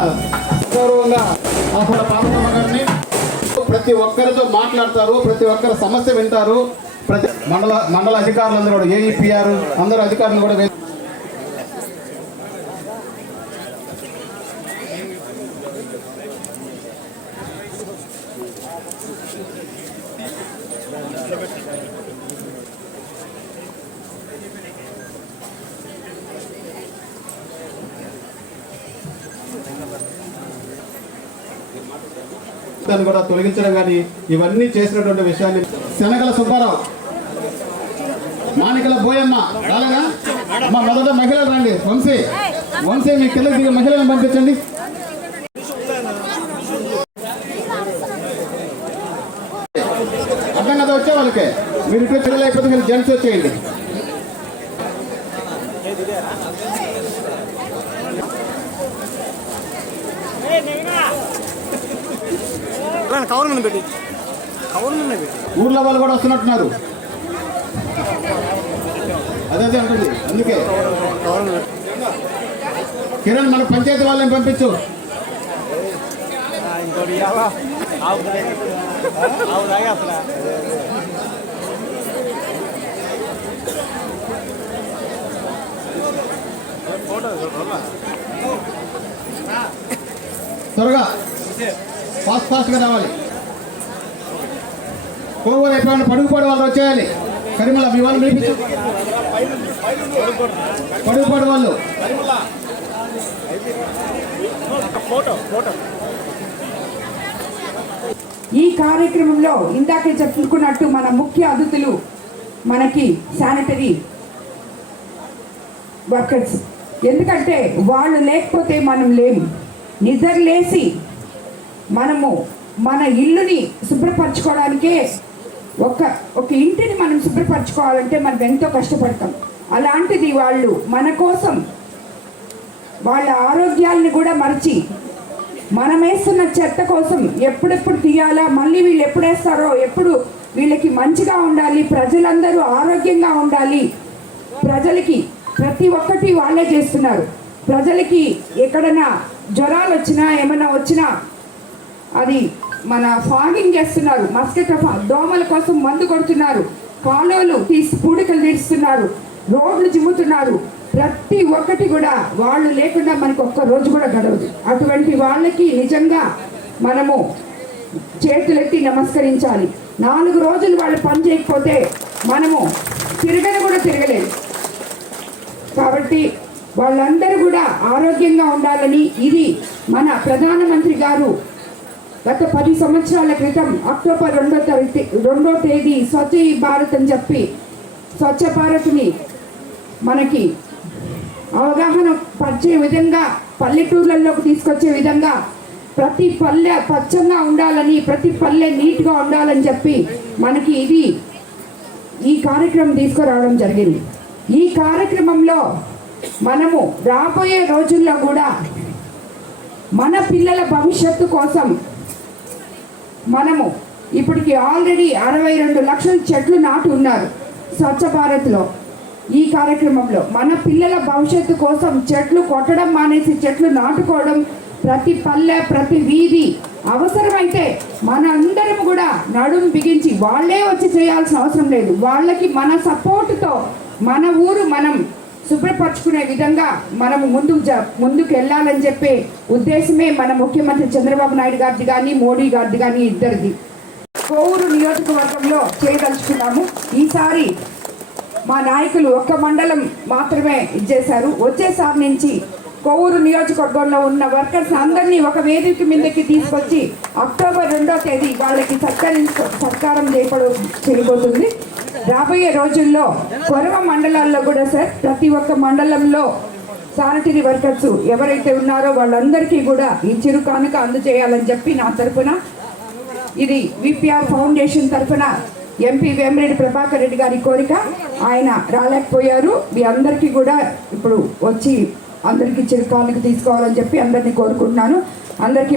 గౌరవంగా అసలు పార్వతమ్మ గారిని ప్రతి ఒక్కరితో మాట్లాడతారు ప్రతి ఒక్కరి సమస్య వింటారు. ప్రతి మండల మండల అధికారులందరూ కూడా ఏఈపిఆర్ అందరు అధికారులు కూడా వే- దాన్ని కూడా తొలగించడం కానీ ఇవన్నీ చేసినటువంటి విషయాన్ని శనగల సుబ్బారావు మానికల బోయమ్మ రాలేదా మా మొదట మహిళలు రండి. వంశీ వంశీ మీ కింద దిగి మహిళలను పంపించండి. అర్థం కదా వచ్చే వాళ్ళకి? మీరు ఇటు పిల్లలు మీరు జెంట్స్ వచ్చేయండి. కవర్ మీద పెట్టి. కవర్ మీద పెట్టి. ఊర్లో వాళ్ళు కూడా వస్తున్నట్టున్నారు. అదే అదే ఉంటుంది అందుకే. కిరణ్ మన పంచాయతీ వాళ్ళని పంపించు. త్వరగా. ఫాస్ట్ ఫాస్ట్గా రావాలి. కోవూరు ఎప్పుడైనా పడుగుపాడు వాళ్ళు వచ్చేయాలి. కరిమల మీ వాళ్ళు పిలిపించు పడుగుపాడు వాళ్ళు. ఈ కార్యక్రమంలో ఇందాకే చెప్పుకున్నట్టు మన ముఖ్య అతిథులు మనకి శానిటరీ వర్కర్స్. ఎందుకంటే వాళ్ళు లేకపోతే మనం లేము నిద్ర లేసి మనము మన ఇల్లుని శుభ్రపరచుకోవడానికే ఒక ఒక ఇంటిని మనం శుభ్రపరచుకోవాలంటే మనం ఎంతో కష్టపడతాం. అలాంటిది వాళ్ళు మన కోసం వాళ్ళ ఆరోగ్యాలను కూడా మరచి మనం వేస్తున్న చెత్త కోసం ఎప్పుడెప్పుడు తీయాలా మళ్ళీ వీళ్ళు ఎప్పుడు వేస్తారో ఎప్పుడు వీళ్ళకి మంచిగా ఉండాలి ప్రజలందరూ ఆరోగ్యంగా ఉండాలి. ప్రజలకి ప్రతి ఒక్కటి వాళ్ళే చేస్తున్నారు. ప్రజలకి ఎక్కడైనా జ్వరాలు వచ్చినా ఏమైనా వచ్చినా అది మన ఫాగింగ్ చేస్తున్నారు. మస్కెట్ దోమల కోసం మందు కొడుతున్నారు. కాలువలు తీసి పూడికలు తీస్తున్నారు రోడ్లు చిమ్ముతున్నారు. ప్రతి ఒక్కటి కూడా వాళ్ళు లేకుండా మనకు ఒక్క రోజు కూడా గడవదు. అటువంటి వాళ్ళకి నిజంగా మనము చేతులెత్తి నమస్కరించాలి. నాలుగు రోజులు వాళ్ళు పని చేయకపోతే మనము తిరగని కూడా తిరగలేదు కాబట్టి వాళ్ళందరూ కూడా ఆరోగ్యంగా ఉండాలని ఇది మన ప్రధానమంత్రి గారు గత పది సంవత్సరాల క్రితం అక్టోబర్ రెండో తేదీ రెండో తేదీ స్వచ్ఛ భారత్ అని చెప్పి స్వచ్ఛ భారత్ని మనకి అవగాహన పరిచే విధంగా పల్లెటూర్లలోకి తీసుకొచ్చే విధంగా ప్రతి పల్లె పచ్చంగా ఉండాలని ప్రతి పల్లె నీట్గా ఉండాలని చెప్పి మనకి ఇది ఈ కార్యక్రమం తీసుకురావడం జరిగింది. ఈ కార్యక్రమంలో మనము రాబోయే రోజుల్లో కూడా మన పిల్లల భవిష్యత్తు కోసం మనము ఇప్పటికి ఆల్రెడీ అరవై రెండు లక్షల చెట్లు నాటు ఉన్నారు స్వచ్ఛ భారత్లో. ఈ కార్యక్రమంలో మన పిల్లల భవిష్యత్తు కోసం చెట్లు కొట్టడం మానేసి చెట్లు నాటుకోవడం ప్రతి పల్లె ప్రతి వీధి అవసరమైతే మన అందరం కూడా నడుం బిగించి వాళ్ళే వచ్చి చేయాల్సిన అవసరం లేదు. వాళ్ళకి మన సపోర్ట్తో మన ఊరు మనం శుభ్రపరచుకునే విధంగా మనము ముందుకు జ ముందుకు వెళ్ళాలని చెప్పే ఉద్దేశమే మన ముఖ్యమంత్రి చంద్రబాబు నాయుడు గారిది కానీ మోడీ గారిది కానీ ఇద్దరిది. కోవూరు నియోజకవర్గంలో చేయదలుచుకున్నాము. ఈసారి మా నాయకులు ఒక్క మండలం మాత్రమే ఇచ్చేశారు. వచ్చేసారి నుంచి కొవ్వూరు నియోజకవర్గంలో ఉన్న వర్కర్స్ అందరినీ ఒక వేదిక మీదకి తీసుకొచ్చి అక్టోబర్ రెండో తేదీ వాళ్ళకి సత్కరించ సత్కారం చేయబడు చేయబోతుంది. రాబోయే రోజుల్లో కొరవ మండలాల్లో కూడా సార్ ప్రతి ఒక్క మండలంలో శానిటరీ వర్కర్స్ ఎవరైతే ఉన్నారో వాళ్ళందరికీ కూడా ఈ చిరు కానుక అందజేయాలని చెప్పి నా తరపున ఇది విపిఆర్ ఫౌండేషన్ తరఫున ఎంపీ వేమిరెడ్డి ప్రభాకర్ రెడ్డి గారి కోరిక. ఆయన రాలేకపోయారు. మీ అందరికీ కూడా ఇప్పుడు వచ్చి అందరికీ చిరుకానుక తీసుకోవాలని చెప్పి అందరినీ కోరుకుంటున్నాను. అందరికీ